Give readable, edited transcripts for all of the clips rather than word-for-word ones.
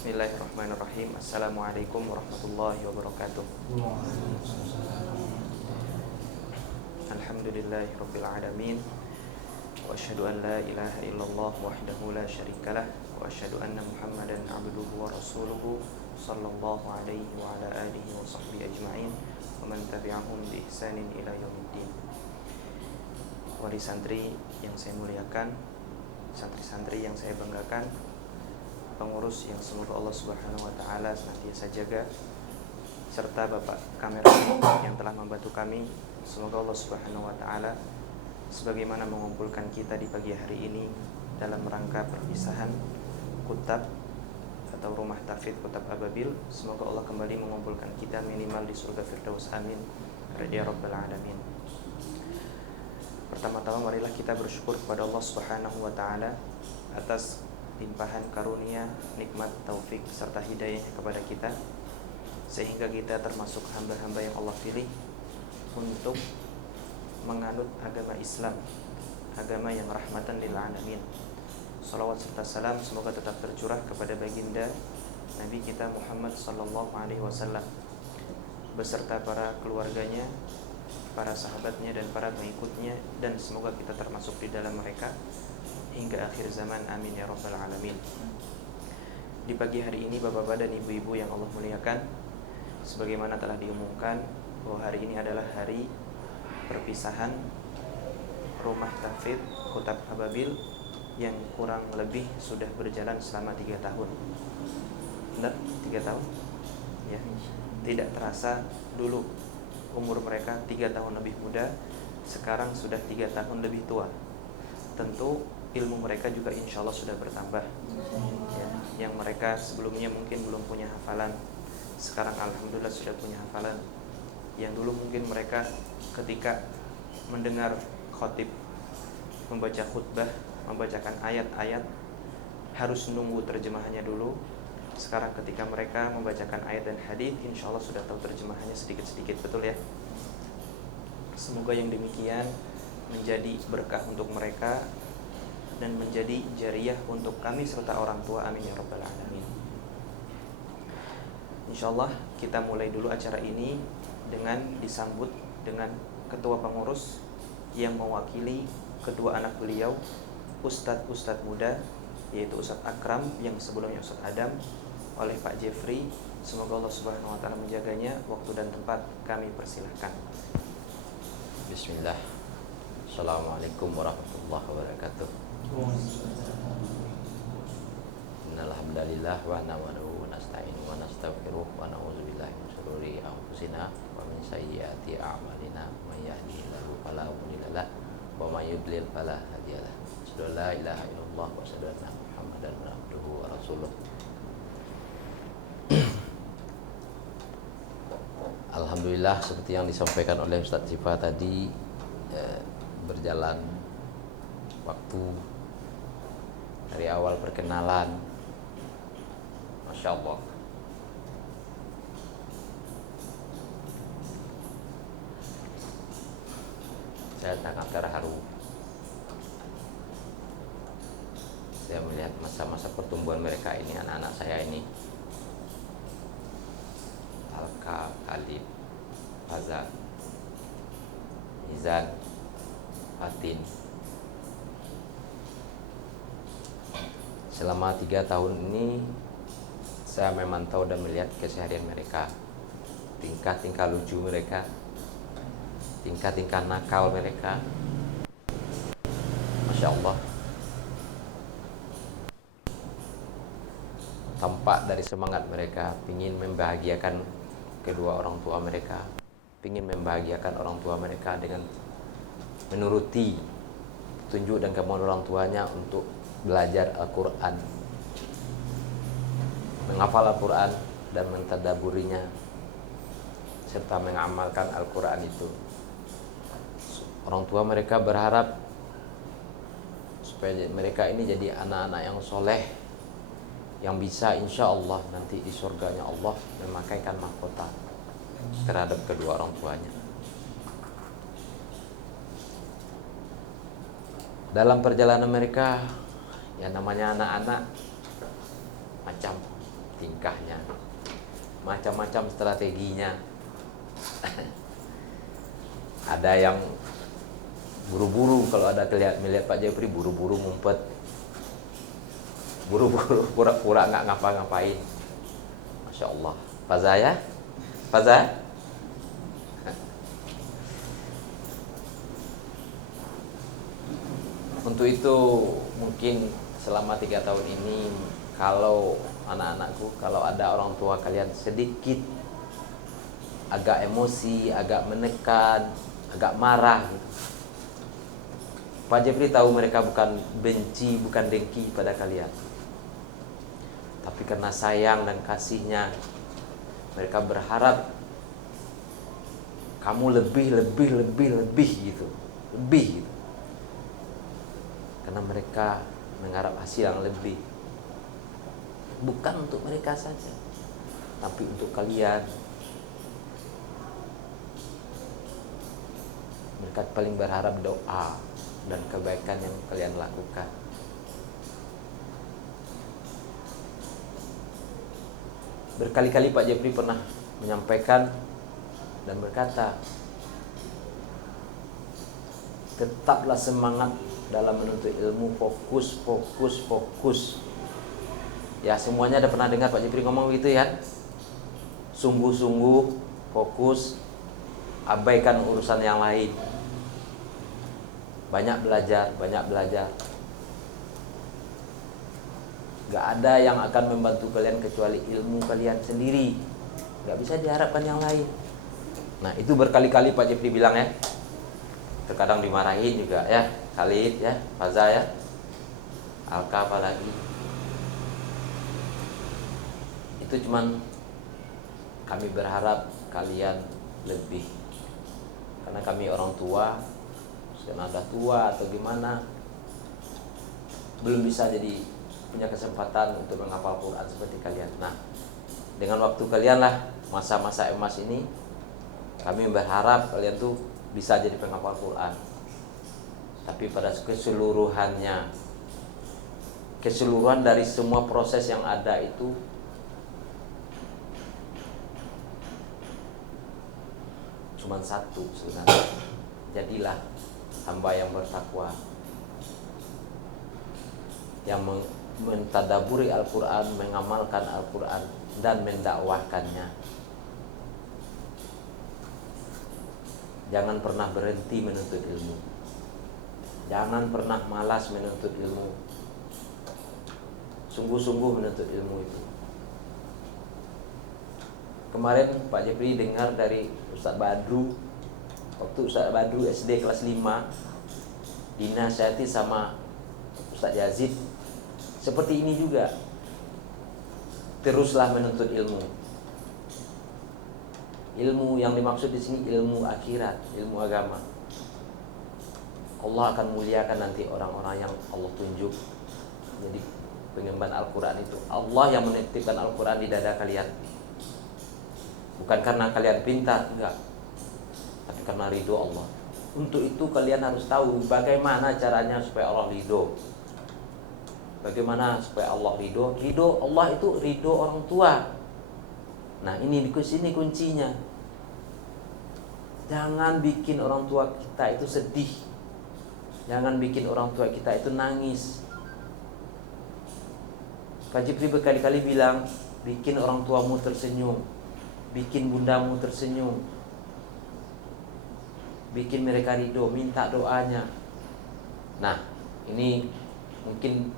Bismillahirrahmanirrahim. Assalamualaikum warahmatullahi wabarakatuh. Alhamdulillahirabbil alamin. Wa asyhadu an la ilaha illallah wahdahu la syarikalah wa asyhadu anna Muhammadan abduhu wa rasuluhu sallallahu alaihi wa ala alihi wa sahbihi ajma'in wa man tabi'ahum bi ihsanin ila yaumiddin. Wali santri yang saya muliakan, santri-santri yang saya banggakan, pengurus yang semoga Allah Subhanahu wa taala senantiasa jaga, serta Bapak kamera yang telah membantu kami, semoga Allah Subhanahu wa taala sebagaimana mengumpulkan kita di pagi hari ini dalam rangka perpisahan Kutab atau Rumah Tahfidz Kutab Ababil, semoga Allah kembali mengumpulkan kita minimal di surga Firdaus, amin ya rabbal alamin. Pertama-tama marilah kita bersyukur kepada Allah Subhanahu wa taala atas limpahan karunia, nikmat, taufik serta hidayah kepada kita, sehingga kita termasuk hamba-hamba yang Allah pilih untuk menganut agama Islam, agama yang rahmatan lil alamin. Salawat serta salam semoga tetap tercurah kepada baginda Nabi kita Muhammad sallallahu alaihi wasallam beserta para keluarganya, para sahabatnya dan para pengikutnya, dan semoga kita termasuk di dalam mereka hingga akhir zaman, amin ya rabbal alamin. Di pagi hari ini bapak-bapak dan ibu-ibu yang Allah muliakan, sebagaimana telah diumumkan bahwa hari ini adalah hari perpisahan Rumah Tahfidz Kutab Ababil yang kurang lebih sudah berjalan selama 3 tahun. Benar? 3 tahun? Ya. Tidak terasa dulu umur mereka 3 tahun lebih muda, sekarang sudah 3 tahun lebih tua. Tentu ilmu mereka juga insya Allah sudah bertambah ya. Yang mereka sebelumnya mungkin belum punya hafalan, sekarang alhamdulillah sudah punya hafalan. Yang dulu mungkin mereka ketika mendengar khotib membaca khutbah, membacakan ayat-ayat harus nunggu terjemahannya dulu, sekarang ketika mereka membacakan ayat dan hadis insya Allah sudah tahu terjemahannya sedikit-sedikit, betul ya. Semoga yang demikian menjadi berkah untuk mereka dan menjadi jariyah untuk kami serta orang tua, amin ya rabbal alamin. Insyaallah kita mulai dulu acara ini dengan disambut dengan ketua pengurus yang mewakili kedua anak beliau, ustadz muda, yaitu Ustadz Akram yang sebelumnya Ustadz Adam, oleh Pak Jeffrey. Semoga Allah Subhanahu wa taala menjaganya. Waktu dan tempat kami persilahkan. Bismillah. Assalamualaikum warahmatullahi wabarakatuh. Innal hamdalillah wa nahmaduhu wa nasta'inu wa nastaghfiruh wa na'udzu billahi min shururi anfusina wa min sayyiati a'malina. May yahdihillahu fala mudilla lahu wa may yudlil fala hadiyalah. Asyhadu an la ilaha illallah wa asyhadu anna Muhammadan abduhu wa rasuluh. Alhamdulillah, seperti yang disampaikan oleh Ustaz Zifa tadi, berjalan waktu dari awal perkenalan, Masya Allah, saya sangat terharu. Saya melihat masa-masa pertumbuhan mereka ini, anak-anak saya ini, Alka, Khalid, Fazal, Mizan, Fatin. Selama 3 tahun ini saya memantau dan melihat keseharian mereka, tingkah-tingkah lucu mereka, tingkah-tingkah nakal mereka. Masya Allah, tampak dari semangat mereka ingin membahagiakan kedua orang tua mereka, ingin membahagiakan orang tua mereka dengan menuruti petunjuk dan kemauan orang tuanya untuk belajar Al-Quran, menghafal Al-Quran dan mentadaburinya, serta mengamalkan Al-Quran itu. Orang tua mereka berharap supaya mereka ini jadi anak-anak yang soleh, yang bisa insya Allah nanti di surganya Allah memakaikan mahkota terhadap kedua orang tuanya. Dalam perjalanan mereka, ya namanya anak-anak macam langkahnya, macam-macam strateginya. Ada yang buru-buru, kalau ada melihat Pak Jepri buru-buru ngumpet, buru-buru pura-pura nggak ngapa-ngapain. Masya Allah. Faza ya? Faza? Untuk itu mungkin selama 3 tahun ini, kalau anak-anakku, kalau ada orang tua kalian sedikit agak emosi, agak menekan, agak marah gitu, Pak Jepri tahu mereka bukan benci, bukan dengki pada kalian, tapi karena sayang dan kasihnya, mereka berharap kamu lebih gitu, lebih gitu. Karena mereka mengharap hasil yang lebih, bukan untuk mereka saja, tapi untuk kalian. Mereka paling berharap doa dan kebaikan yang kalian lakukan. Berkali-kali Pak Jepri pernah menyampaikan dan berkata, tetaplah semangat dalam menuntut ilmu, fokus. Ya, semuanya ada pernah dengar Pak Jepri ngomong gitu ya. Sungguh-sungguh, fokus, abaikan urusan yang lain. Banyak belajar. Gak ada yang akan membantu kalian kecuali ilmu kalian sendiri. Gak bisa diharapkan yang lain. Nah, itu berkali-kali Pak Jepri bilang ya. Terkadang dimarahin juga ya, Khalid ya, Faza ya, Alka apalagi. Itu cuman kami berharap kalian lebih. Karena kami orang tua, karena ada tua atau gimana, belum bisa jadi punya kesempatan untuk menghafal Quran seperti kalian. Nah, dengan waktu kalian lah, masa-masa emas ini, kami berharap kalian tuh bisa jadi penghafal Quran. Tapi pada keseluruhan dari semua proses yang ada itu, cuma satu sebenarnya. Jadilah hamba yang bertakwa, yang mentadaburi Al-Quran, mengamalkan Al-Quran, dan mendakwahkannya. Jangan pernah berhenti menuntut ilmu. Jangan pernah malas menuntut ilmu. Sungguh-sungguh menuntut ilmu itu. Kemarin Pak Jepri dengar dari Ustaz Badru, waktu Ustaz Badru SD kelas 5 dinasihati sama Ustaz Yazid, seperti ini juga. Teruslah menuntut ilmu. Ilmu yang dimaksud di sini ilmu akhirat, ilmu agama. Allah akan muliakan nanti orang-orang yang Allah tunjuk jadi pengemban Al-Quran itu. Allah yang menitipkan Al-Quran di dada kalian. Bukan karena kalian pintar, enggak, tapi karena ridho Allah. Untuk itu kalian harus tahu bagaimana caranya supaya Allah ridho. Bagaimana supaya Allah ridho? Ridho Allah itu ridho orang tua. Nah, ini di sini kuncinya. Jangan bikin orang tua kita itu sedih. Jangan bikin orang tua kita itu nangis. Pak Jepri berkali-kali bilang, bikin orang tuamu tersenyum, bikin bundamu tersenyum, bikin mereka ridho, minta doanya. Nah, ini mungkin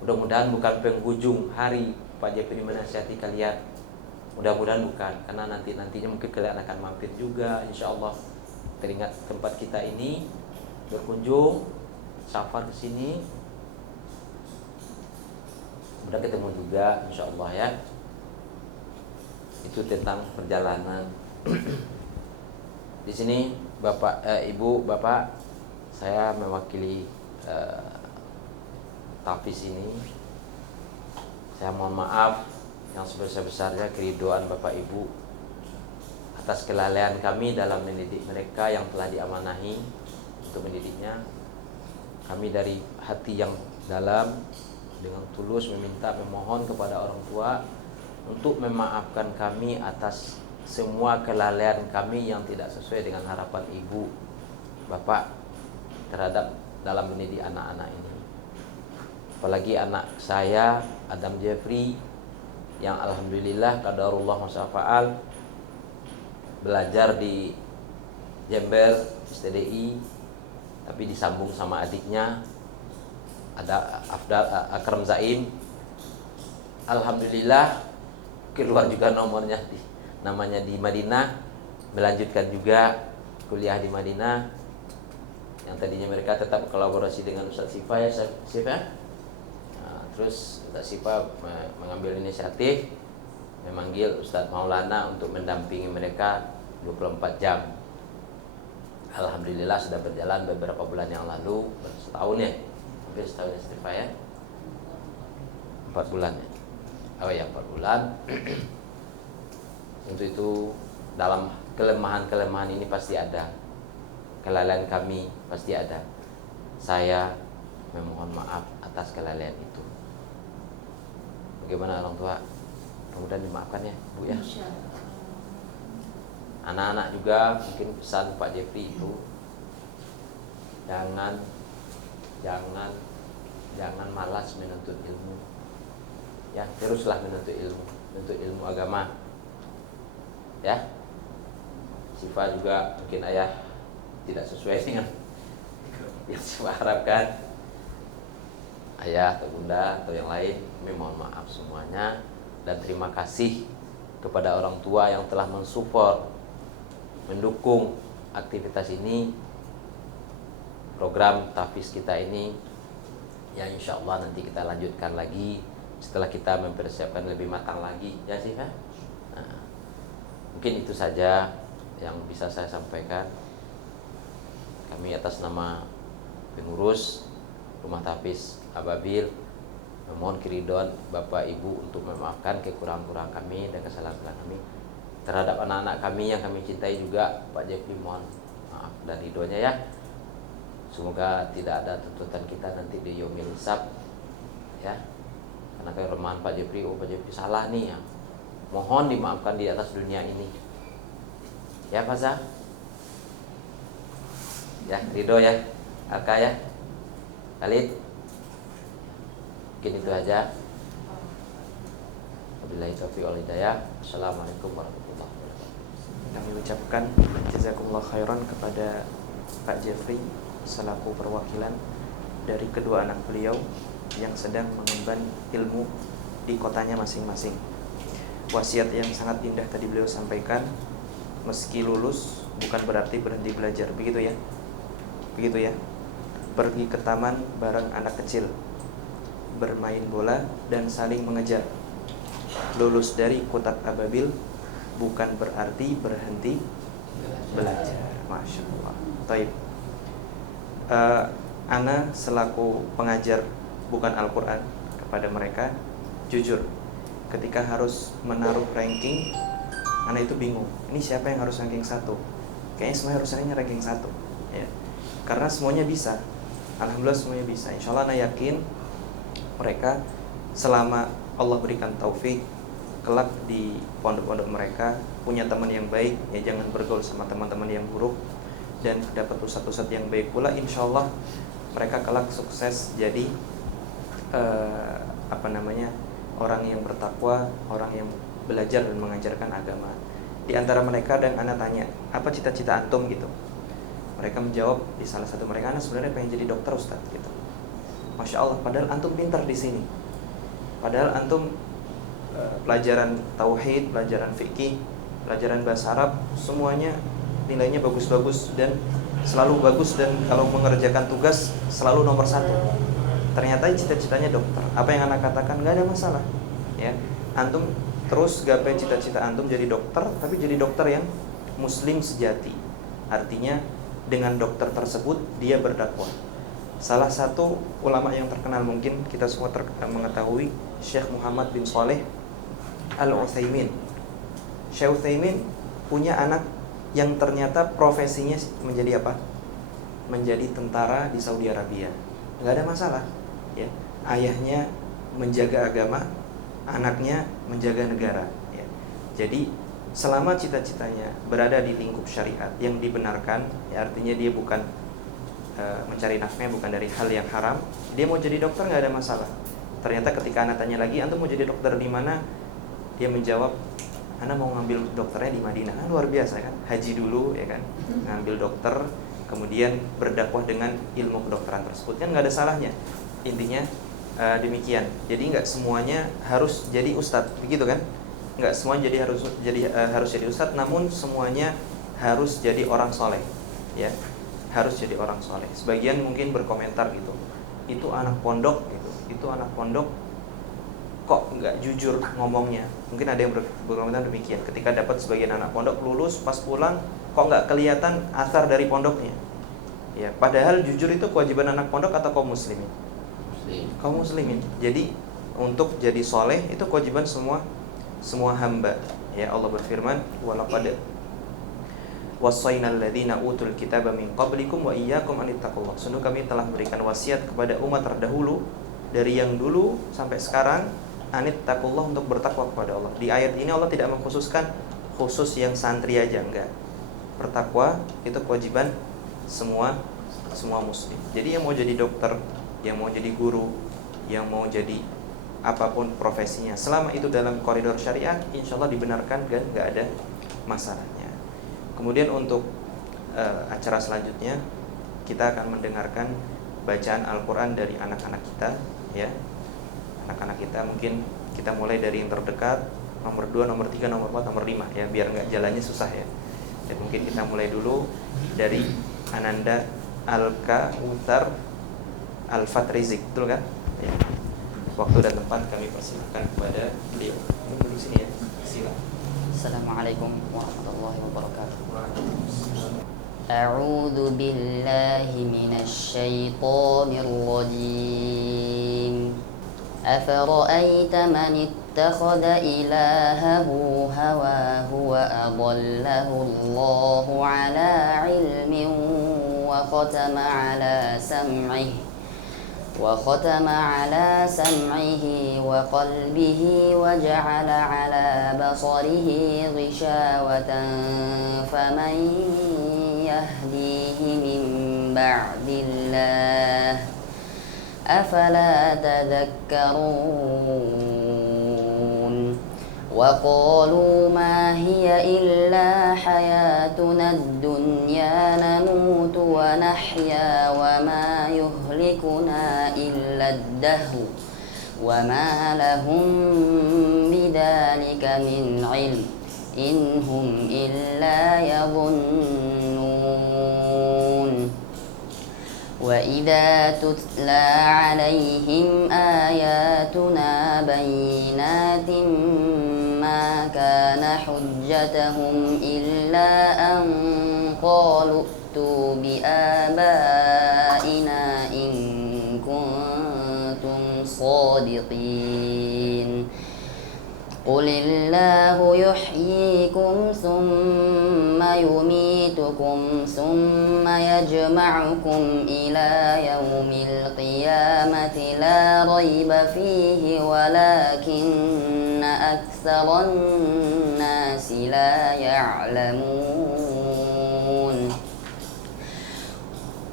mudah-mudahan bukan penghujung hari Pak Jepri menasihati kalian. Mudah-mudahan bukan, karena nantinya mungkin kalian akan mampir juga, insya Allah. Teringat tempat kita ini, berkunjung, safar ke sini, mudah ketemu juga, insya Allah ya. Itu tentang perjalanan. Di sini Bapak, Ibu, Bapak, saya mewakili Tafiz ini. Saya mohon maaf yang sebesar-besarnya keridoan Bapak Ibu atas kelalaian kami dalam mendidik mereka yang telah diamanahi untuk mendidiknya. Kami dari hati yang dalam dengan tulus meminta, memohon kepada orang tua untuk memaafkan kami atas semua kelalaian kami yang tidak sesuai dengan harapan ibu bapak terhadap dalam mendidik anak-anak ini. Apalagi anak saya Adam Jeffrey yang alhamdulillah qadarullah masyafa'al belajar di Jember STDI, tapi disambung sama adiknya ada Akram Zaim. Alhamdulillah keluar juga namanya di Madinah, melanjutkan juga kuliah di Madinah. Yang tadinya mereka tetap kolaborasi dengan Ustaz Sifa ya, Nah, terus Ustaz Sifa mengambil inisiatif memanggil Ustaz Maulana untuk mendampingi mereka 24 jam. Alhamdulillah sudah berjalan beberapa bulan yang lalu, setahun ya, hampir setahun ya Sifa ya, 4 bulan ya. Oh ya 4 bulan. Untuk itu dalam kelemahan-kelemahan ini pasti ada, kelalaian kami pasti ada. Saya memohon maaf atas kelalaian itu. Bagaimana orang tua? Kemudian dimaafkan ya Bu ya. Anak-anak juga mungkin pesan Pak Jeffrey itu jangan malas menuntut ilmu. Ya, teruslah menuntut ilmu agama. Ya. Sifa juga mungkin ayah tidak sesuai dengan yang Sifa harapkan. Ayah atau bunda atau yang lain, mohon maaf semuanya dan terima kasih kepada orang tua yang telah mensupport, mendukung aktivitas ini, program tahfiz kita ini, yang insya Allah nanti kita lanjutkan lagi setelah kita mempersiapkan lebih matang lagi ya sih ya. Nah, mungkin itu saja yang bisa saya sampaikan. Kami atas nama pengurus Rumah Tahfiz Ababil memohon keridhaan Bapak Ibu untuk memaafkan kekurangan-kekurangan kami dan kesalahan-kesalahan kami terhadap anak-anak kami yang kami cintai juga. Pak Jeffrey mohon maaf dan ridhonya ya. Semoga tidak ada tuntutan kita nanti di yaumil hisab ya. Karena kelemahan Pak Jeffrey, Pak Jeffrey salah nih ya. Mohon dimaafkan di atas dunia ini. Ya Faza? Ya, ridho ya. Alka ya. Khalid. Mungkin itu aja. Wabillahi taufiq wal hidayah. Assalamualaikum warahmatullahi wabarakatuh. Kami ucapkan jazakumullah khairan kepada Pak Jeffrey selaku perwakilan dari kedua anak beliau yang sedang mengemban ilmu di kotanya masing-masing. Wasiat yang sangat indah tadi beliau sampaikan, meski lulus bukan berarti berhenti belajar, begitu ya? Begitu ya? Pergi ke taman bareng anak kecil, bermain bola dan saling mengejar. Lulus dari kotak ababil bukan berarti berhenti belajar. Masya Allah. Taib. Ana selaku pengajar bukan Al-Quran kepada mereka, jujur ketika harus menaruh ranking, Ana itu bingung, ini siapa yang harus ranking 1? Kayaknya semuanya harus ranking 1 ya. Karena semuanya bisa, alhamdulillah semuanya bisa. Insya Allah Ana yakin mereka selama Allah berikan taufik, kelak di pondok-pondok mereka punya teman yang baik ya, jangan bergaul sama teman-teman yang buruk, dan dapat ustadz-ustadz yang baik pula. Insya Allah mereka kelak sukses jadi orang yang bertakwa, orang yang belajar dan mengajarkan agama. Di antara mereka, dan Ana tanya, apa cita-cita antum gitu? Mereka menjawab, di salah satu mereka, Ana sebenarnya pengen jadi dokter Ustaz gitu. Masya Allah, padahal antum pintar di sini. Padahal antum pelajaran tauhid, pelajaran fikih, pelajaran bahasa Arab, semuanya nilainya bagus-bagus dan selalu bagus, dan kalau mengerjakan tugas selalu nomor 1. Ternyata cita-citanya dokter. Apa yang anak katakan nggak ada masalah ya. Antum terus gapai cita-cita antum jadi dokter, tapi jadi dokter yang muslim sejati. Artinya dengan dokter tersebut dia berdakwah. Salah satu ulama yang terkenal mungkin kita semua mengetahui, Syekh Muhammad bin Saleh Al-Utsaimin. Syekh Utsaimin punya anak yang ternyata profesinya menjadi apa? Menjadi tentara di Saudi Arabia. Nggak ada masalah ya. Ayahnya menjaga agama, anaknya menjaga negara, ya. Jadi selama cita-citanya berada di lingkup syariat yang dibenarkan, ya artinya dia bukan mencari nafkah bukan dari hal yang haram, dia mau jadi dokter nggak ada masalah. Ternyata ketika anak tanya lagi, antum mau jadi dokter di mana? Dia menjawab, anak mau ngambil dokternya di Madinah. Luar biasa kan, haji dulu ya kan, ngambil dokter, kemudian berdakwah dengan ilmu kedokteran tersebut, kan nggak ada salahnya. Intinya demikian. Jadi nggak semuanya harus jadi ustadz, begitu kan? Nggak semuanya harus jadi ustadz, namun semuanya harus jadi orang soleh, ya, harus jadi orang soleh. Sebagian mungkin berkomentar gitu, itu anak pondok gitu, itu anak pondok kok nggak jujur ngomongnya. Mungkin ada yang berkomentar demikian. Ketika dapat sebagian anak pondok lulus, pas pulang kok nggak kelihatan asar dari pondoknya. Ya, padahal jujur itu kewajiban anak pondok atau kaum muslimin? Kaum muslimin. Jadi untuk jadi soleh itu kewajiban semua hamba. Ya, Allah berfirman, walaqad wassaynal ladzina utul kitaba min qablikum wa iyyakum an ittaqullah. Sungguh kami telah memberikan wasiat kepada umat terdahulu dari yang dulu sampai sekarang, anittaqullah, untuk bertakwa kepada Allah. Di ayat ini Allah tidak mengkhususkan khusus yang santri aja, enggak. Bertakwa itu kewajiban semua muslim. Jadi yang mau jadi dokter, yang mau jadi guru, yang mau jadi apapun profesinya, selama itu dalam koridor syariat, insya Allah dibenarkan dan nggak ada masalahnya. Kemudian untuk acara selanjutnya kita akan mendengarkan bacaan Al-Quran dari anak-anak kita, ya. Anak-anak kita mungkin kita mulai dari yang terdekat, nomor 2, nomor 3, nomor 4, nomor 5, ya, biar nggak jalannya susah ya. Dan mungkin kita mulai dulu dari Ananda Al-Kautsar Al-Fatrizik, betul kan? Ya. Waktu dan tempat kami persilakan kepada beliau. Duduk sini ya. Silakan. Assalamualaikum warahmatullahi wabarakatuh. A'udzu billahi minasy syaithanir rajim. Afara'aita man ittakhadha ilahahu hawahu wa adallahu Allahu 'ala 'ilmin wa khatama 'ala sam'ihi wa qalbihi wa ja'ala 'ala basarihi ghishawatan faman yahdihi min ba'dillah afala tadhakkarun. Wa qalu ma hiya illa hayatuna ad-dunya namutu wa nahya wa ma yuhlikuna illa ad-dahr wa ma lahum bidzalika min ilm in hum illa yadhunnun. Wa idza tutla 'alaihim ayatuna bayyinatin ma kana hujjatuhum illa an qalu tu bi abaina in kuntum shadiqin. Qulillahu yuhyikum thumma yumitukum thumma yajma'ukum ila yaumil qiyamati la rayba fihi walakinna aktsaran nasi la ya'lamun.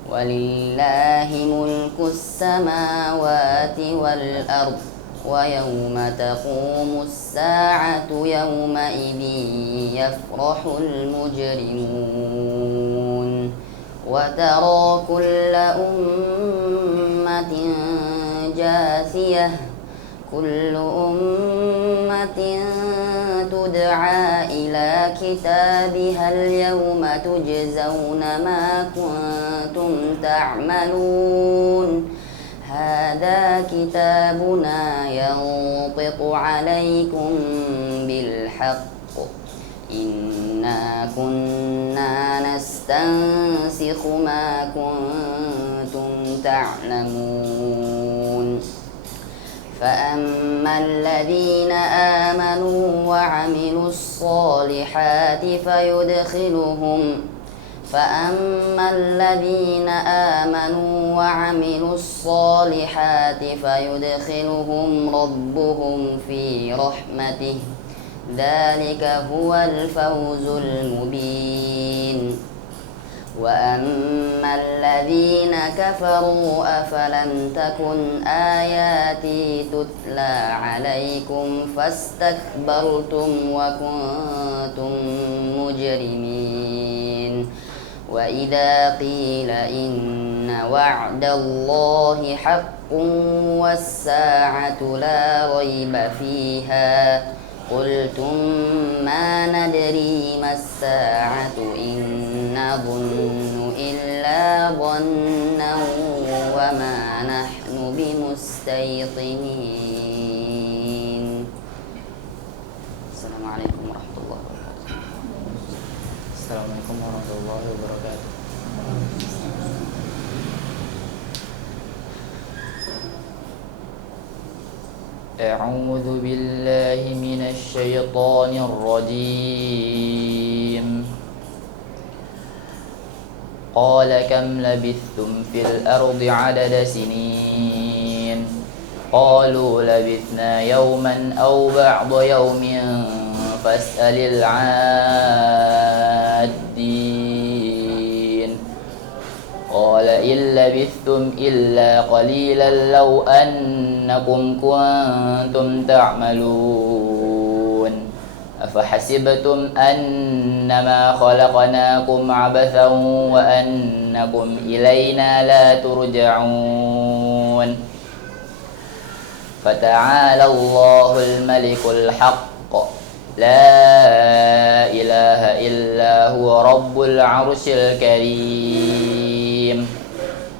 Walillahi mulkus samawati wal ardh wa yawma taqumus sa'atu yawma idhin yafrahul mujrimun. Wa tara kulla ummatin jathiyah kullu ummatin tud'a ila kitabiha al-yawma tujzawna ma kuntum ta'malun. Hada kitabuna yantiqu alaikum bilhaqq inna kunna nastansikhu ma kuntum ta'lamun. فأما الذين آمنوا وعملوا الصالحات فأما الذين آمنوا وعملوا الصالحات فيدخلهم ربهم في رحمته ذلك هو الفوز المبين وأما الذين كفروا أفلم تكن آياتي تتلى عليكم فاستكبرتم وكنتم مجرمين وإذا قيل إن وعد الله حق والساعة لا ريب فيها قلتم ما ندري ما الساعة إن نظن إلا ظنا وما نحن بمستيقنين. السلام عليكم ورحمة الله وبركاته. Assalamualaikum warahmatullahi wabarakatuh. أعوذ بالله من الشيطان الرجيم. قال كم لبثتم في الأرض عدد سنين قالوا لبثنا يوما أو بعض يوم فاسأل العادين قال إن لبثتم إلا قليلا لو أنكم كنتم تعملون أفحسبتم أنما خلقناكم عبثا وأنكم إلينا لا ترجعون فتعالى الله الملك الحق لا إله إلا هو رب العرش الكريم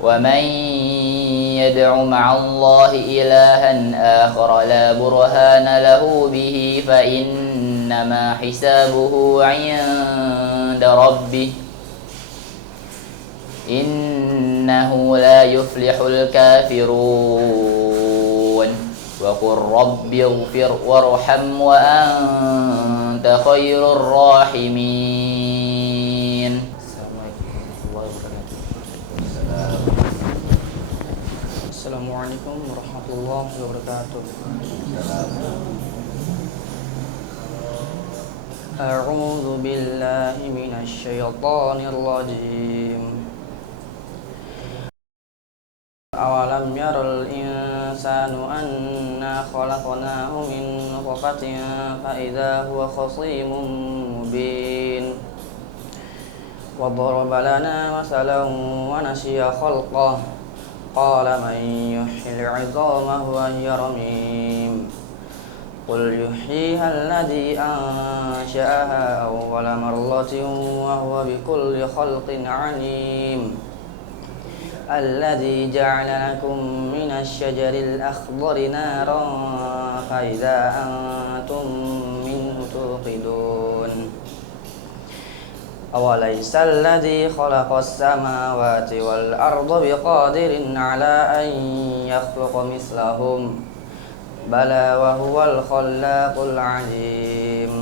ومن يدع مع الله إلها آخر لا برهان له به فإنما حسابه عند ربه إنه لا يفلح الكافرون وقل رب اغفر وارحم وأنت خير الراحمين. Assalamualaikum warahmatullahi wabarakatuh. A'udzu billahi minasy syaithanir rajim. Awalam yaral insanu anna khalaqnahu min nutfatin fa idza huwa khasimun mubin. Wa daraba lana masalan wa nasiya khalqah. Qala man yuhyil 'idhama wa hiya ramim. Qul yuhyiha alladhi ansha'aha awwala marratin wa huwa bikulli khalqin 'alim. الذي جعل لكم من الشجر الأخضر نارا فإذا أنتم منه توقدون أوليس الذي خلق السماوات والأرض بقادر على أن يخلق مثلهم بلى وهو الخلاق العليم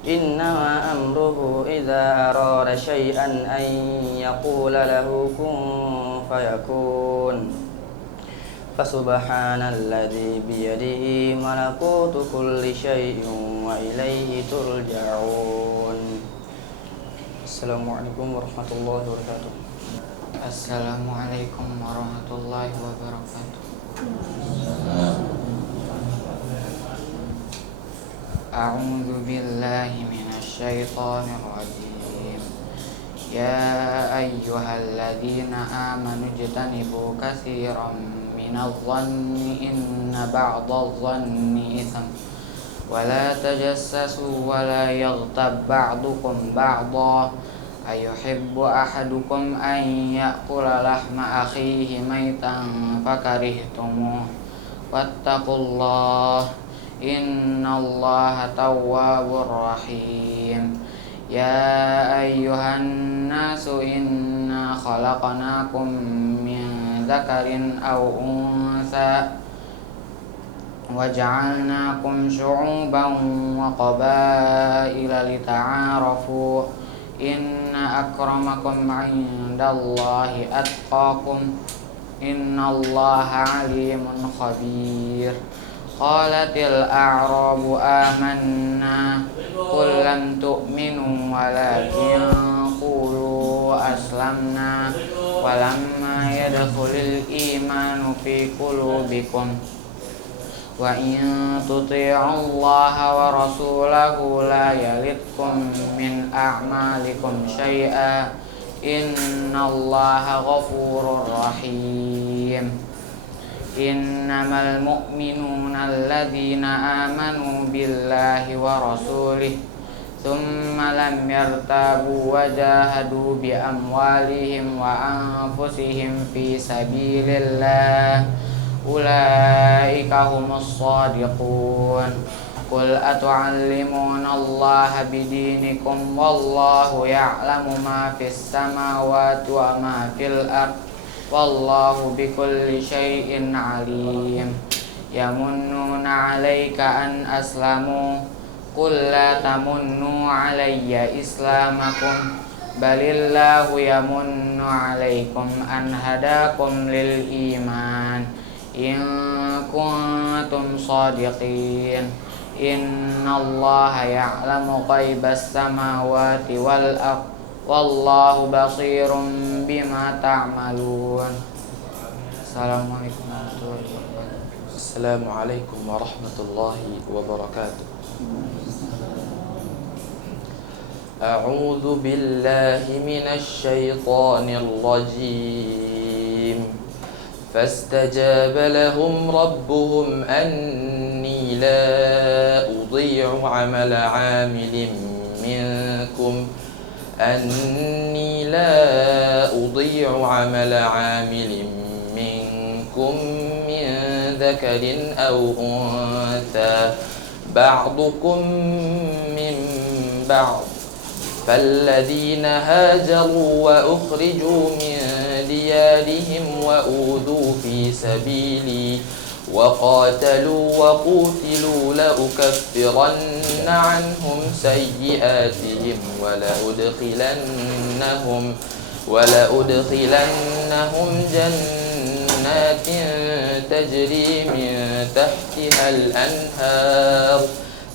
إنما أمره إذا أراد شيئا أن يقول له كن فيكون فسبحان الذي بيده ملكوت كل شيء وإليه ترجعون. Assalamualaikum warahmatullahi wabarakatuh. Assalamualaikum warahmatullahi wabarakatuh. A'udzu billahi minasy syaithanir rajim. Ya ayyuhalladzina amanu ijtanibu katsiran minadh-dhanni inna ba'dadh-dhanni itsam wa la tajassasu wa la yaghtab ba'dukum ba'dha ayuhibbu ahadukum an ya'kula lahma akhihi maitan fakarihtumuh wattaqullaha innallaha tawwabur rahim. Ya ayyuhan nasu inna khalaqnakum min dzakarin aw untha waja'alnakum syu'uban wa qabaila lita'arafu Inna akramakum indallahi atqakum. Innallaha alimun khabir. Qalatil a'rabu amanna qul lam tu'minu walakin qulu aslamna walamma yadkhulul imanu fi qulubikum wa in tuti'ullaha wa rasulahu la yalitkum min a'malikum syai'a innallaha ghafurur rahim. Innamal mu'minuna alladzina amanu billahi wa rasulih thumma lam yartabu wa jahadu bi amwalihim wa anfusihim fi sabilillah ulaika humus shadiqun. Qul atu'allimuna allaha bidinikum wallahu ya'lamu ma fis samawati wa ma fil ardh wallahu bikulli syai'in alim. Yamunnuna 'alaika an aslamu qul la tamunnu 'alayya islamakum balillahu yamunnu 'alaikum an hadakum lil iman in kuntum shadiqin. Innallaha ya'lamu ghaibas samawati wal ardh wallahu basirun bima ta'malun. Assalamualaikum warahmatullahi wabarakatuh. Assalamualaikum warahmatullahi wabarakatuh. A'udzu billahi minasy syaithanir rajim. Fastajaba lahum rabbuhum anni la udhi'u 'amala 'amilin minkum أني لا أضيع عمل عامل منكم من ذكر أو أنثى بعضكم من بعض فالذين هاجروا وأخرجوا من ديارهم وأوذوا في سبيلي وقاتلوا وقوتلوا لأكفرن عنهم سيئاتهم ولأدخلنهم جنات تجري من تحتها الأنهار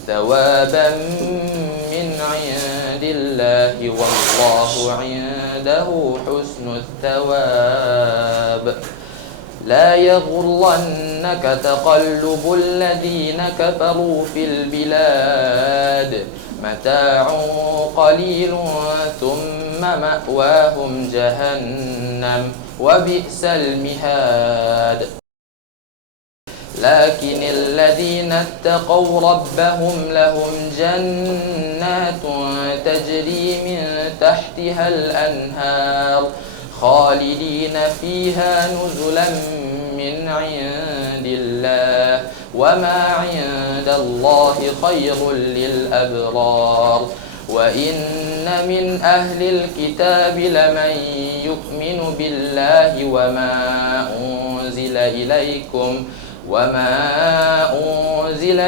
ثوابا من عند الله والله عنده حسن الثواب. لا يغرنك تقلب الذين كفروا في البلاد متاع قليل ثم مأواهم جهنم وبئس المهاد. لكن الذين اتقوا ربهم لهم جنات تجري من تحتها الأنهار خالدين فيها نزلا من عند الله وما عند الله خير للأبرار. وإن من أهل الكتاب لمن يؤمن بالله وما أنزل إليكم وما أنزل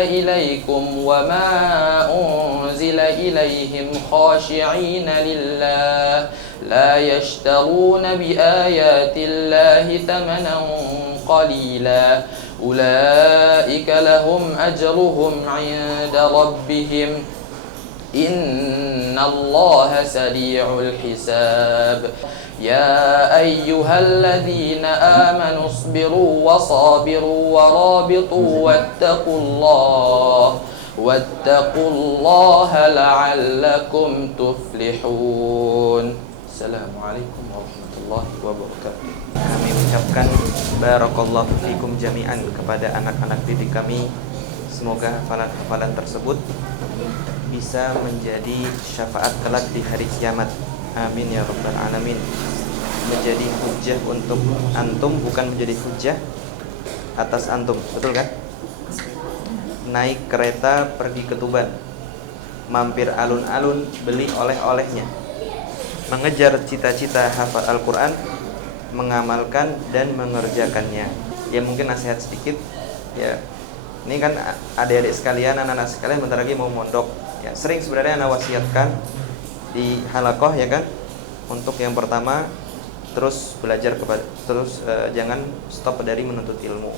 إليهم خاشعين لله لا يشترون بآيات الله ثمنا قليلا أولئك لهم أجرهم عند ربهم إن الله سريع الحساب. يا أيها الذين آمنوا اصبروا وصابروا ورابطوا واتقوا الله لعلكم تفلحون. Assalamualaikum warahmatullahi wabarakatuh. Kami ucapkan barakallahu fikum jami'an kepada anak-anak didik kami. Semoga hafalan-hafalan tersebut bisa menjadi syafaat kelak di hari kiamat. Amin ya rabbal alamin. Menjadi hujjah untuk antum, bukan menjadi hujjah atas antum. Betul kan? Naik kereta pergi ke Tuban, mampir alun-alun beli oleh-olehnya, mengejar cita-cita hafal Al-Quran, mengamalkan dan mengerjakannya. Ya mungkin nasihat sedikit. Ya, ini kan adik-adik sekalian, anak-anak sekalian bentar lagi mau mondok. Ya, sering sebenarnya anak wasiatkan di halakoh ya kan. Untuk yang pertama, terus belajar terus jangan stop dari menuntut ilmu.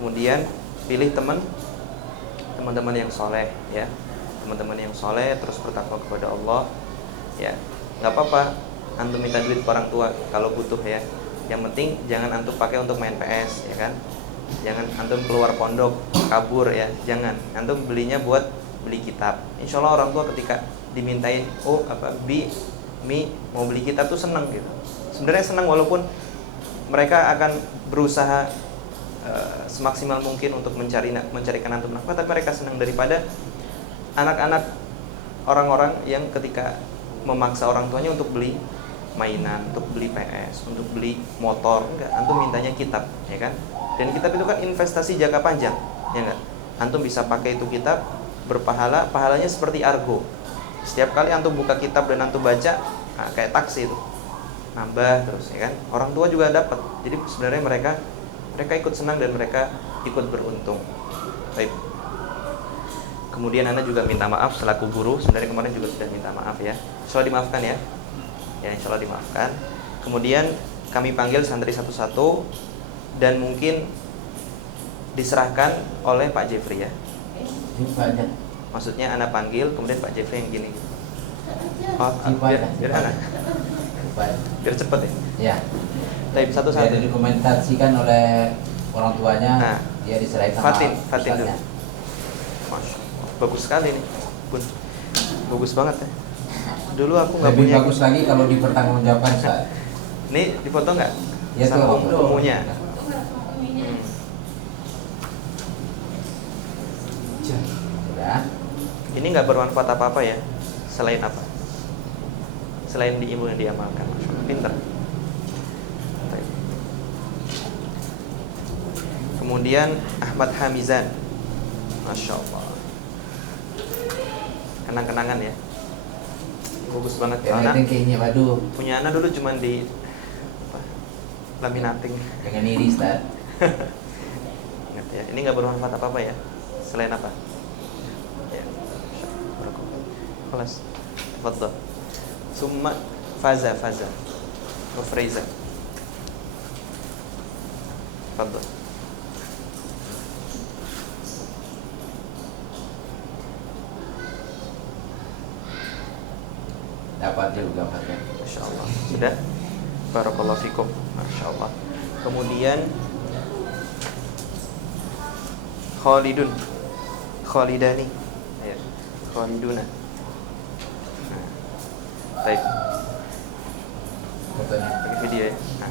Kemudian pilih teman-teman yang soleh ya, teman-teman yang soleh, terus bertakwa kepada Allah ya. Nggak apa-apa antum minta duit ke orang tua kalau butuh ya. Yang penting jangan antum pakai untuk main PS ya kan. Jangan antum keluar pondok kabur ya, jangan. Antum belinya buat beli kitab. Insya Allah orang tua ketika dimintain Mi mau beli kitab tuh seneng gitu. Sebenarnya senang walaupun mereka akan berusaha semaksimal mungkin untuk mencarikan antum nafkah, tapi mereka senang daripada anak-anak orang-orang yang ketika memaksa orang tuanya untuk beli mainan, untuk beli PS, untuk beli motor. Enggak, antum mintanya kitab ya kan. Dan kitab itu kan investasi jangka panjang ya enggak. Antum bisa pakai itu kitab berpahala, pahalanya seperti argo. Setiap kali antum buka kitab dan antum baca, nah, kayak taksi itu nambah terus ya kan. Orang tua juga dapat. Jadi sebenarnya mereka ikut senang dan mereka ikut beruntung. Baik. Kemudian Anda juga minta maaf selaku guru. Sebenarnya kemarin juga sudah minta maaf ya. Insyaallah dimaafkan ya. Ya insyaallah dimaafkan. Kemudian kami panggil santri satu-satu dan mungkin diserahkan oleh Pak Jeffrey ya. Maksudnya anak panggil, kemudian Pak Jeffrey yang gini. Oh, biar anak. Biar cepet ya. Ya. Tapi satu-satu. Dia dokumentasikan oleh orang tuanya. Nah, dia diserahkan Fatin dulu. Masya Allah, bagus sekali nih, Bun. Bagus banget ya. Dulu aku nggak punya. Lebih bagus lagi kalau dipertanggungjawabkan saat. Nih difoto nggak? Ya sama tuh. umunya. Sudah. Ini nggak bermanfaat apa-apa ya. Selain apa? Selain diilmu yang diamalkan. Pintar. Kemudian Ahmad Hamizan, Masya Allah, kenang-kenangan ya, bagus banget ya. Anak punya anak dulu cuman di laminating dengan iris kan. Ingat ya, ini nggak bermanfaat apa-apa ya. Selain apa? Ya, kelas, fadhal. Summa faza, Mufreza, fadhal. Dapat juga pakai. Masya Allah. Sudah. Barakallahu fikum. Masya Allah. Kemudian Khalidani. Ya. Khaliduna. Nah. Baik. Fotonya. Pakai video ya. Nah.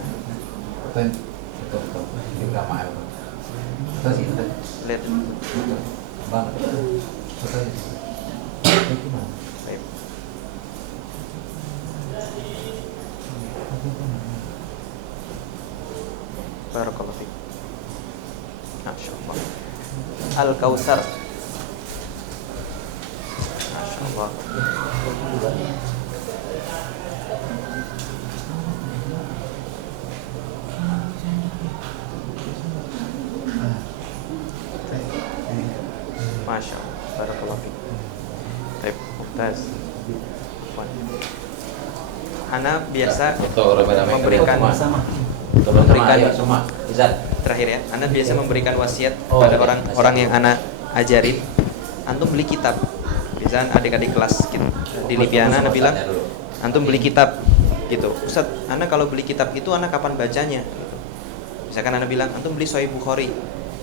Fotonya. Foto. Ini berapa ya? Foto sih. Lihat. Bang. Fotonya. Ini gimana? Baik. Barakallahu fiik. Masyaallah. Al-Kautsar. Masyaallah. Masyaallah. Barakallahu fiik. Baik, mumtaz. Ana biasa memberikan terakhir ya. Ana biasa memberikan wasiat pada orang yang Ana ajarin. Antum beli kitab. Misalkan adik-adik kelas gitu. Di Lipiana Ana bilang, antum beli kitab gitu. Ustaz, Ana kalau beli kitab itu Ana kapan bacanya? Gitu. Misalkan Ana bilang, antum beli Sahih Bukhari,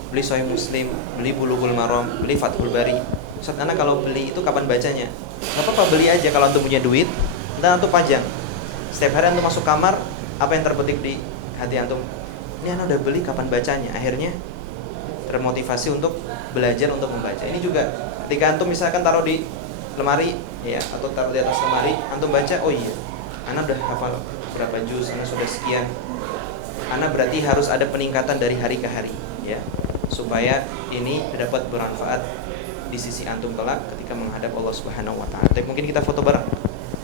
beli Sahih Muslim, beli Bulughul Maram, beli Fathul Bari. Ustaz, Ana kalau beli itu kapan bacanya? Gak apa-apa, beli aja kalau antum punya duit, dan antum pajang. Setiap hari antum masuk kamar, apa yang terbetik di hati antum? Ini Ana udah beli, kapan bacanya? Akhirnya termotivasi untuk belajar untuk membaca. Ini juga ketika antum misalkan taruh di lemari ya, atau taruh di atas lemari, antum baca, oh iya, Ana udah hafal berapa juz, Ana sudah sekian. Ana berarti harus ada peningkatan dari hari ke hari ya, supaya ini dapat bermanfaat di sisi antum kelak ketika menghadap Allah Subhanahu wa taala. Tapi mungkin kita foto bareng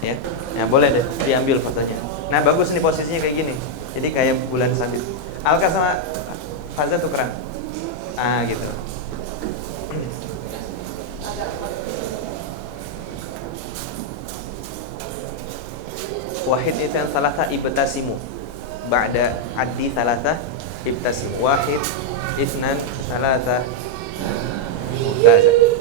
ya. Ya boleh deh diambil fotonya. Nah, bagus nih posisinya kayak gini. Jadi kayak bulan sabit. Alka sama Faza tukeran. Ah gitu. Wahid itnan thalatha ibtasimu. Ba'da addi thalatha ibtasimu. Wahid itnan thalatha. Mumtazah.